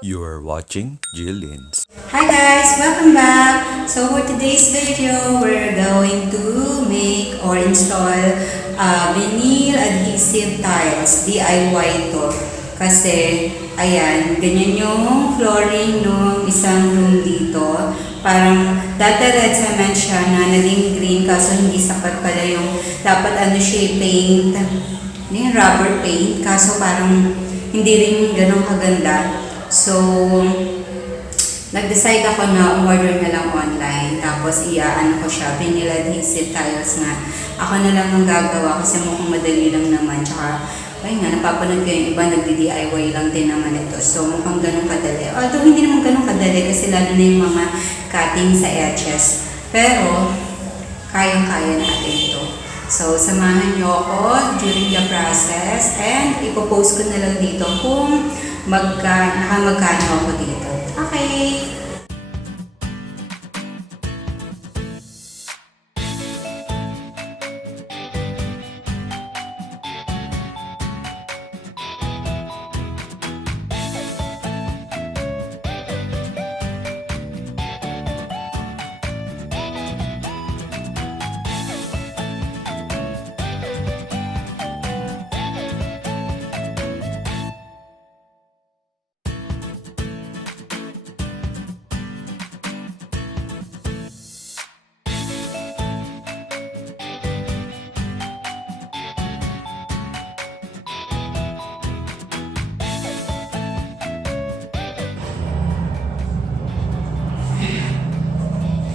You are watching Jillian's. Hi guys, welcome back. So for today's video, we're going to make or install vinyl adhesive tiles. DIY to. Kasi, ayan, ganyan yung flooring ng isang room dito. Parang dati red cement siya na naging green kaso hindi sapat pala yung dapat ano siya paint. Yung rubber paint kaso parang hindi rin ganun kaganda. So, nag-decide ako na umorder na lang online. Tapos, iaano ko siya, vinyl adhesive tiles nga. Ako na lang ang gagawa kasi mukhang madali lang naman. Tsaka, ayun nga, napapanood ko yung iba, nagdi-DIY lang din naman ito. So, mukhang ganun kadali. Although, hindi naman ganun kadali kasi lalo na yung mga cutting sa edges. Pero, kayang-kaya natin ito. So, samahan niyo ako during the process and ipopost ko na lang dito kung nakamagkano ako dito. Okay.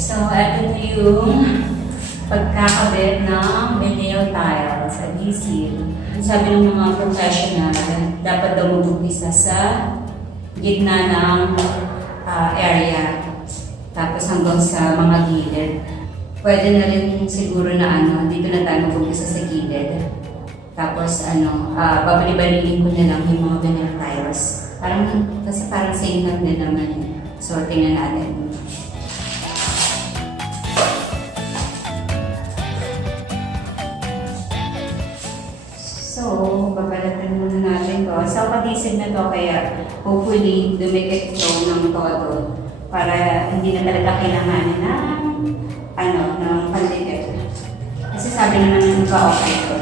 So, ito na yung pagkakabit ng vinyl tiles, adhesive. Sabi ng mga professional, dapat daw mag-umpisa sa gitna ng area. Tapos hanggang sa mga gilid. Pwede na rin siguro na dito na tayo mag-umpisa sa gilid. Tapos babali-balilin ko na lang yung mga vinyl tiles. Kasi parang same lang din naman. So, tingnan natin. So, babalatan muna natin to. Self-adhesive na to, kaya hopefully dumikit ito ng todo para hindi na talaga kailangan ng pandikit. Kasi sabi naman ng iba, okay to.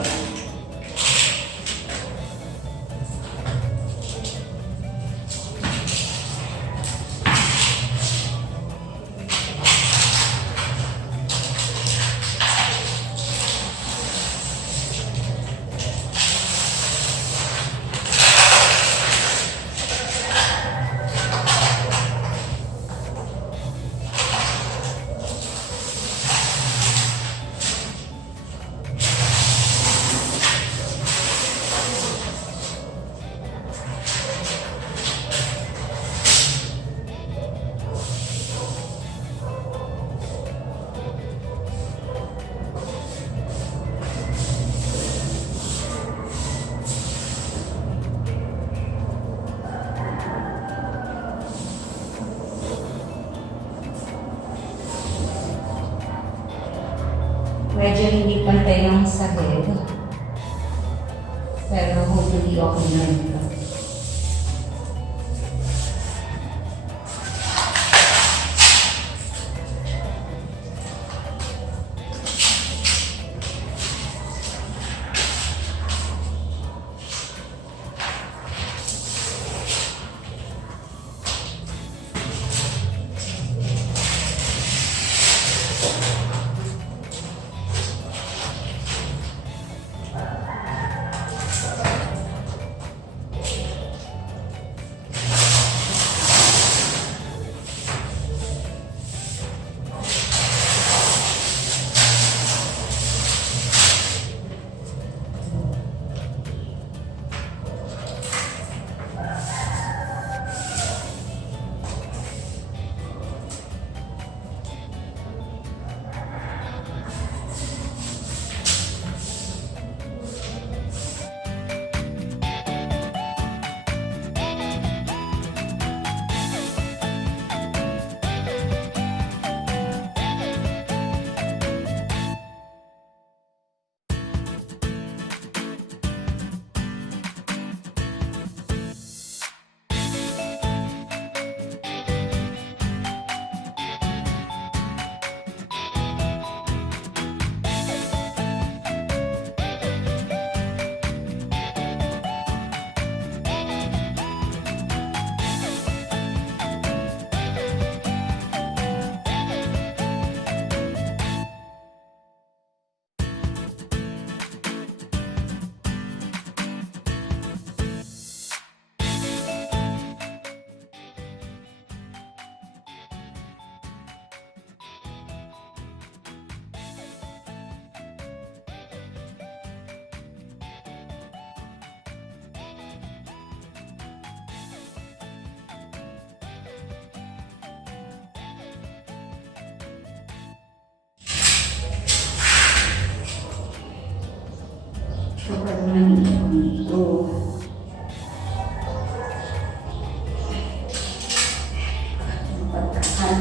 Medyo hindi pantay yung sahig. Pero hopefully okay na ito. So, parang nangyayari dito. Pagkakan.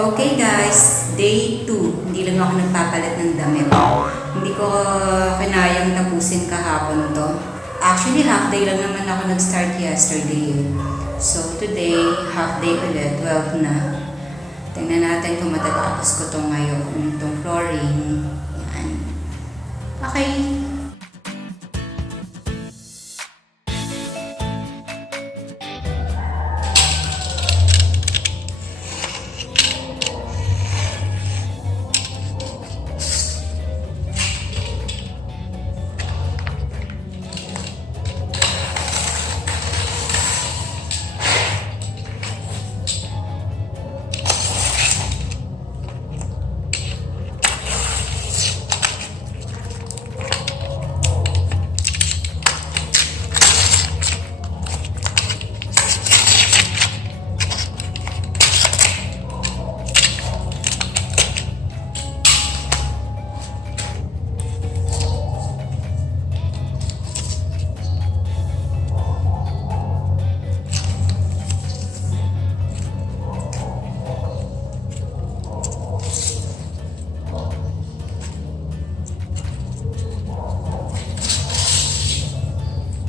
Okay guys, day 2. Hindi lang ako nagpapalit ng damit. Hindi ko kinayang tapusin kahapon to. Actually, half day lang naman ako nag-start yesterday. So today, half day ulit, 12 na. Tingnan natin kung matatapos ko to ngayon. Itong flooring. Yan. Okay.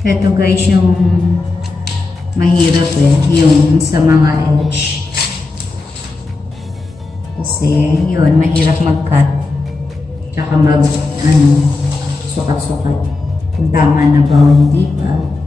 Ito guys yung mahirap yung sa mga edge. Kasi yun, mahirap mag-cut. Tsaka sukat-sukat. Kung tama na ba o hindi pa.